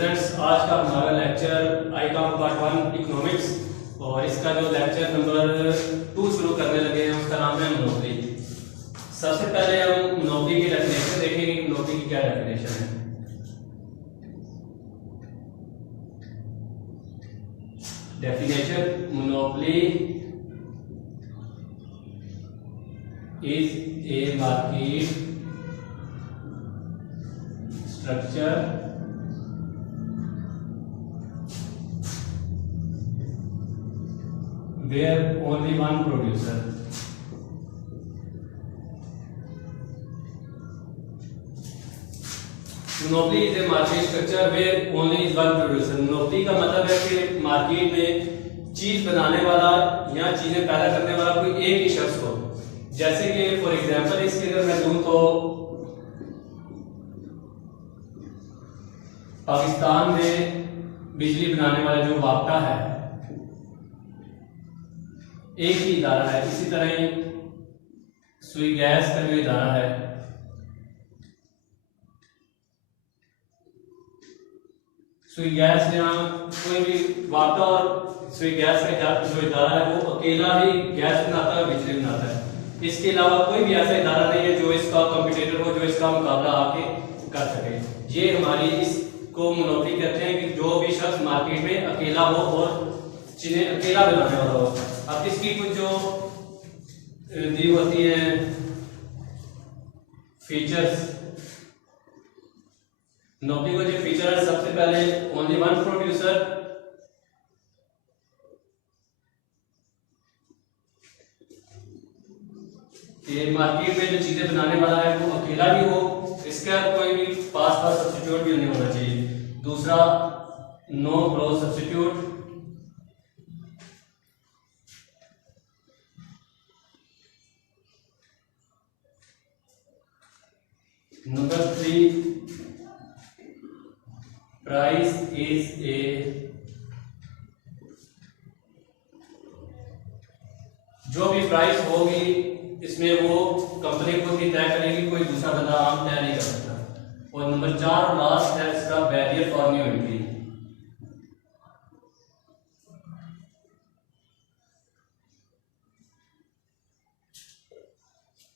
Students, आज का हमारा lecture I count part 1 economics और इसका जो लेक्चर नंबर 2 शुरू करने लगे हैं उसका नाम है मोनोपोली। सबसे पहले हम मोनोपोली की डेफिनेशन देखेंगे कि मोनोपोली की क्या डेफिनेशन है। Definition: monopoly is a market structure where only one producer monopoly is a market structure where only is one producer. Monopoly का मतलब है कि मार्केट में चीज बनाने वाला या चीजें पैदा करने वाला कोई एक ही शख्स हो। जैसे कि फॉर एग्जांपल इसके अगर मैं दूं तो पाकिस्तान में बिजली बनाने वाला जो वापटा है एक ही इदारा है। इसी तरह ही सुई गैस का जो इदारा है सुई गैस यहाँ कोई भी वापटा और सुई गैस का जो इदारा है वो अकेला ही गैस बनाता है, बिजली बनाता है। इसके अलावा कोई भी ऐसा इदारा नहीं है जो इसका कॉम्पिटिटर हो, जो इसका मुकाबला आके कर सके। ये हमारी इसको मोनोपोली कहते हैं कि जो भी शख्स मार्केट में अकेला हो और चीजें अकेला बनाने वाला हो। अब इसकी कुछ जो दी होती है फीचर्स, मोनोपोली का जो फीचर है सबसे पहले ओनली वन प्रोड्यूसर। ये मार्केट में जो चीजें बनाने वाला है वो अकेला भी हो, इसका कोई भी पास सब्स्टिट्यूट भी नहीं होना चाहिए। दूसरा, no cross substitute. Number 3, price is a जो भी प्राइस होगी इसमें वो कंपनी खुद ही तय करेगी, कोई दूसरा बंदा आम तय नहीं कर सकता। और नंबर 4 और लास्ट है इसका barrier for new entry.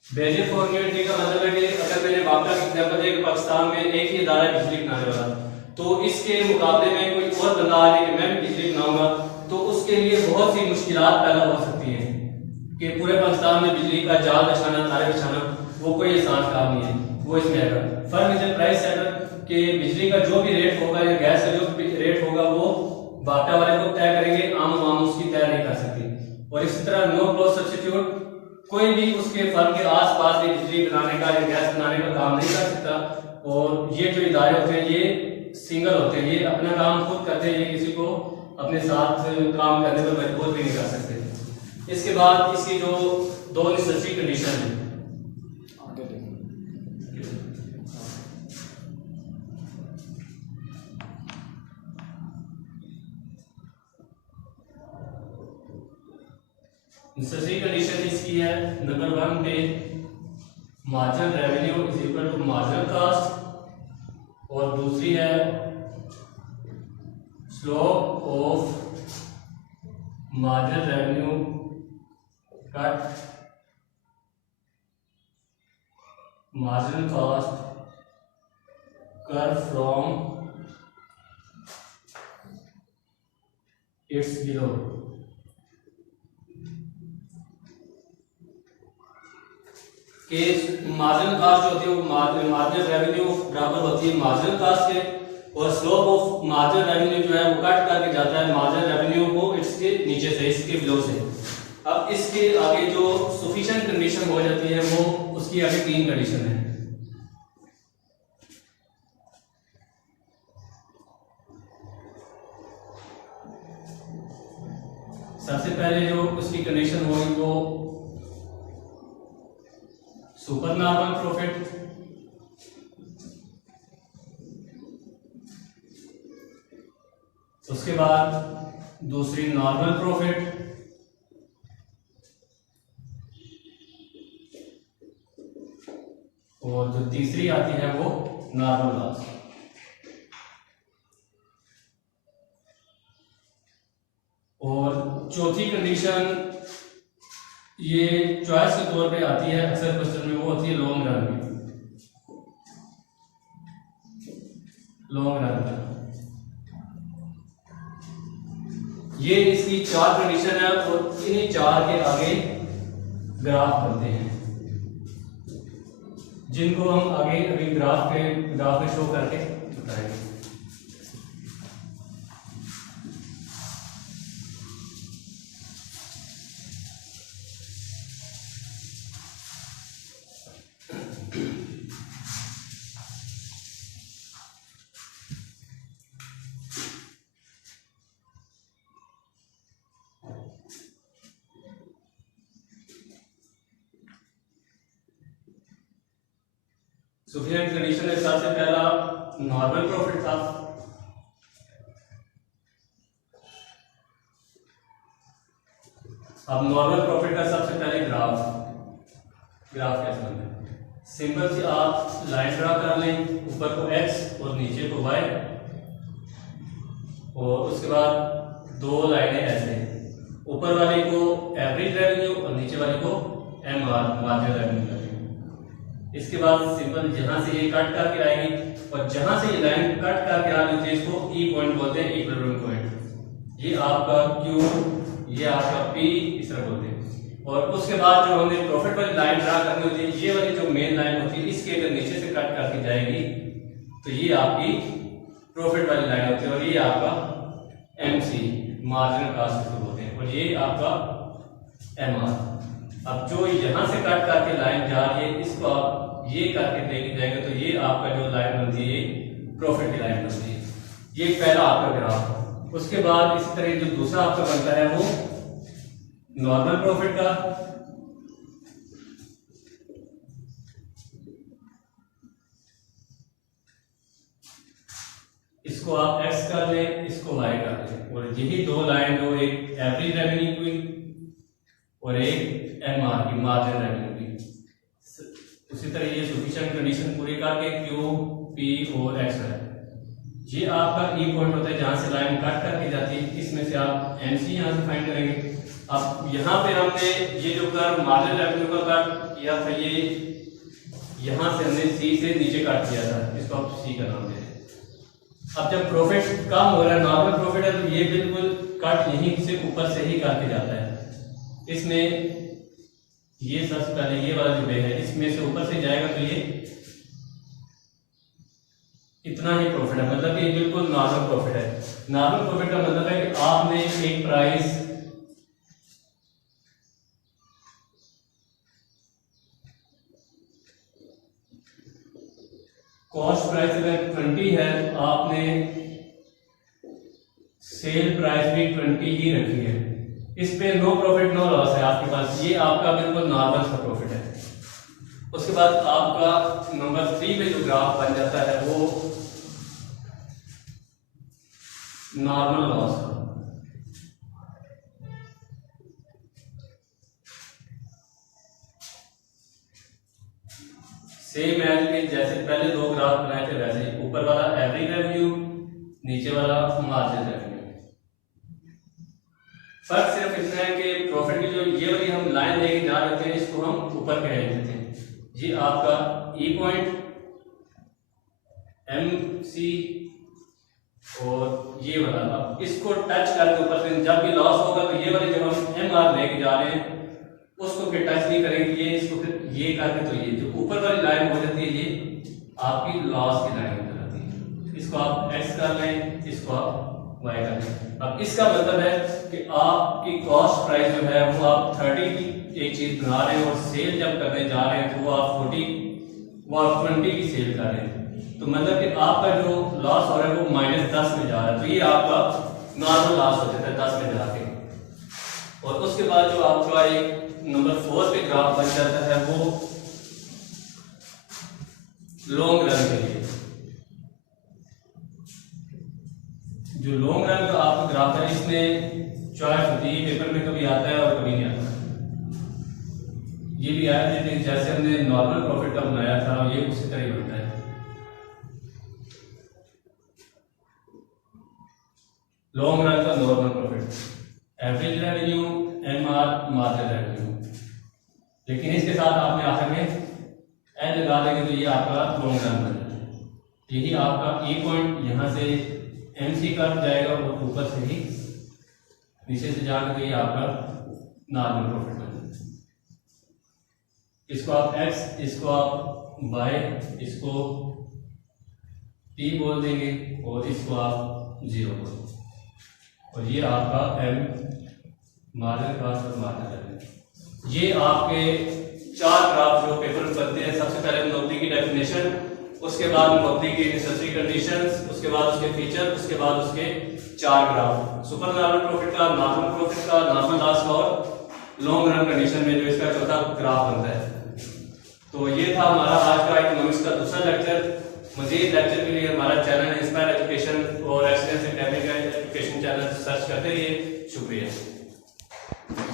Barrier for new entry का मतलब है कि अगर मैंने वापटा का एग्जांपल दिया कि पाकिस्तान में एक ही इदारा बिजली बनाने वाला, तो इसके मुकाबले में कोई और बंदा आ जाए कि मैं भी बिजली बनाऊंगा, तो उसके लिए बहुत सी मुश्किलात पैदा हो सकती हैं कि पूरे पाकिस्तान में बिजली का जाल बिछाना, तारे बिछाना वो कोई आसान काम नहीं है। वो इसमें आएगा फर्म इज प्राइस सेटर कि बिजली का जो भी रेट होगा या गैस का जो भी रेट होगा वो वापटा वाले को तय करेंगे, आम उसकी तय नहीं कर सकती। और इसी तरह नो क्रॉस सब्स्टिट्यूट, कोई भी उसके फर्म के आसपास भी बिजली बनाने का या गैस बनाने का काम नहीं कर सकता। और ये जो इदारे होते हैं ये सिंगल होते हैं, ये अपना काम खुद करते हैं, ये किसी को अपने साथ काम करने पर मजबूर भी नहीं कर सकते। इसके बाद इसकी जो दो नेसेसरी कंडीशन है, नेसेसरी कंडीशन इसकी है नंबर 1 पे marginal revenue is equal to marginal cost, और दूसरी है slope of marginal revenue cut marginal cost curve from its below। के मार्जिनल कास्ट होती है मार्जिनल रेवेन्यू बराबर होती है मार्जिनल कास्ट के, और स्लोप ऑफ मार्जिनल रेवेन्यू जो है वो कट करके जाता है मार्जिनल रेवेन्यू को इसके नीचे से, इसके बिलो से। अब इसके आगे जो सफिशिएंट कंडीशन हो जाती है वो उसकी आगे 3 कंडीशन है। सबसे पहले जो उसकी कंडीशन होगी वो सुपर नॉर्मल प्रॉफिट, उसके बाद दूसरी नॉर्मल प्रॉफिट, और जो तीसरी आती है वो नॉर्मल लॉस। चौथी कंडीशन ये चॉइस के तौर पे आती है अक्सर क्वेश्चन में, वो होती है लॉन्ग रन की। लॉन्ग रन ये इसकी 4 कंडीशन है और इन्हीं 4 के आगे ग्राफ बनते हैं, जिनको हम आगे अभी ग्राफ में शो करके बताएंगे। सफिशिएंट कंडीशन में सबसे पहला नॉर्मल प्रॉफिट था। अब नॉर्मल प्रॉफिट का सबसे पहले ग्राफ कैसे बनता है? सिंपल सी आप लाइन ड्रा कर लें, ऊपर को x और नीचे को y, और उसके बाद 2 लाइनें ऐसे, ऊपर वाली को एवरेज रेवेन्यू और नीचे वाली को MR मार्जिनल रेवेन्यू करेंगे। इसके बाद सिंपल जहां से ये कट करके आएगी और जहां से ये लाइन कट करके आ रही है इसको ई पॉइंट बोलते हैं, इक्विलिब्रियम पॉइंट। ये आपका Q, ये आपका P, इस तरह बोलते हैं। और उसके बाद जो हमने प्रॉफिट वाली लाइन ड्रा करनी होती है, ये वाली जो मेन लाइन होती है, इसके अगर नीचे से कट करके जाएगी तो ये आपकी प्रॉफिट वाली लाइन होती है, और ये आपका MC मार्जिनल कॉस्ट इसको बोलते हैं, और ये आपका MR। अब जो यहां से कट करके लाइन जा रही है, इसको आप ये करके लेके जाएंगे तो ये आपका जो लाइन बनती है प्रॉफिट की लाइन बनती है। ये पहला आपका ग्राफ। उसके बाद इसी तरह जो दूसरा आपका बनता है वो नॉर्मल प्रॉफिट का। इसको आप x कर लें, इसको y कर लें, और यही 2 लाइन जो एक एवरेज रेवेन्यू की और एक MR की मार्जिनल रेवेन्यू की, उसी तरह ये सफिशिएंट कंडीशन पूरी करके Q, P और X है। ये आपका ई पॉइंट होता है जहां से लाइन कट करके जाती है, इसमें से आप MC यहां से फाइंड करेंगे। अब यहाँ पे हमने ये जो कर्व मार्जिनल रेवेन्यू का कट किया था, ये यहाँ से हमने C से नीचे काट किया था, इसको आप C का नाम दे दें। अब जब प्रॉफिट कम हो रहा है, नॉर्मल प्रॉफिट है, तो ये बिल्कुल कट यहीं से ऊपर से ही करके जाता है। इसमें ये सबसे पहले ये वाला जो वे है, इसमें से ऊपर से जाएगा तो ये इतना ही प्रॉफिट है, मतलब ये बिल्कुल नॉर्मल प्रॉफिट है। नॉर्मल प्रॉफिट का मतलब है कि आपने एक प्राइस कॉस्ट प्राइस अगर 20 है तो आपने सेल प्राइस भी 20 ही रखी है। इस पे नो प्रॉफिट नो लॉस है आपके पास, ये आपका बिल्कुल नॉर्मल सा प्रॉफिट है। उसके बाद आपका नंबर 3 पे जो ग्राफ बन जाता है वो नॉर्मल लॉस का। सेम एज के जैसे पहले 2 ग्राफ बनाए थे वैसे ही, ऊपर वाला एवरेज रेवेन्यू, नीचे वाला मार्जिनल रेवेन्यू। फर्क सिर्फ इतना है कि प्रॉफिट की जो ये वाली हम लाइन लेके जा रहे थे, इसको हम ऊपर कह देते हैं। ये आपका ई पॉइंट MC और ये वाला, अब इसको टच करके ऊपर से जब भी लॉस होगा तो ये वाले जो हम MR लेके जा रहे हैं उसको फिर टच नहीं करेंगे, ये इसको फिर ये करके, तो ये जो ऊपर वाली लाइन हो जाती है ये आपकी लॉस की लाइन हो जाती है। इसको आप X कर लें, इसको आप Y कर लें। अब इसका मतलब है कि आपकी कॉस्ट प्राइस जो है वो आप 30 की एक चीज बना रहे हैं और सेल जब करने जा रहे हैं तो वो आप 20 की सेल कर रहे हैं, तो मतलब कि आपका जो लॉस हो रहा है वो -10 में जा रहा है, तो ये आपका नॉर्मल लॉस हो जाता है 10 में जाके। और उसके बाद जो आपका एक नंबर 4 पे ग्राफ बन जाता है वो लॉन्ग रन के लिए। जो लॉन्ग रन का आपका ग्राफ है इसमें चॉइस होती है, पेपर में कभी आता है और कभी नहीं आता। ये भी आया लेकिन जैसे हमने नॉर्मल प्रॉफिट का बनाया था ये उसी तरह बनता है। लॉन्ग रन का normal profit average revenue, MR marginal revenue. लेकिन इसके साथ आपने आखिर में एल लगा देंगे तो ये आपका लॉन्ग रन बन जाएगा। यही आपका ई पॉइंट यहाँ से MC कट जाएगा और ऊपर से ही नीचे से जाकर तो ये आपका नॉर्मल प्रॉफिट बन जाएगा। इसको आप X, इसको आप Y, इसको T बोल देंगे और इसको आप 0 बोल देंगे। और ये आपका M मार्जिनल कॉस्ट और मार्जिनल रेवेन्यू। ये आपके 4 ग्राफ जो पेपर में बनते हैं। सबसे पहले मोनोपोली की डेफिनेशन, उसके बाद मोनोपोली की नेसेसरी कंडीशंस, उसके बाद उसके फीचर, उसके बाद उसके 4 ग्राफ, सुपर नॉर्मल प्रॉफिट का, नॉर्मल प्रॉफिट का, नॉर्मल लॉस का और लॉन्ग रन कंडीशन में जो इसका चौथा ग्राफ बनता है। तो ये था हमारा आज का इकोनॉमिक्स का दूसरा लेक्चर। मजीद लेक्चर के लिए हमारा चैनल इंस्पायर एजुकेशन और एक्सीलेंस एकेडमी का एजुकेशन चैनल सर्च करते रहिए। शुक्रिया।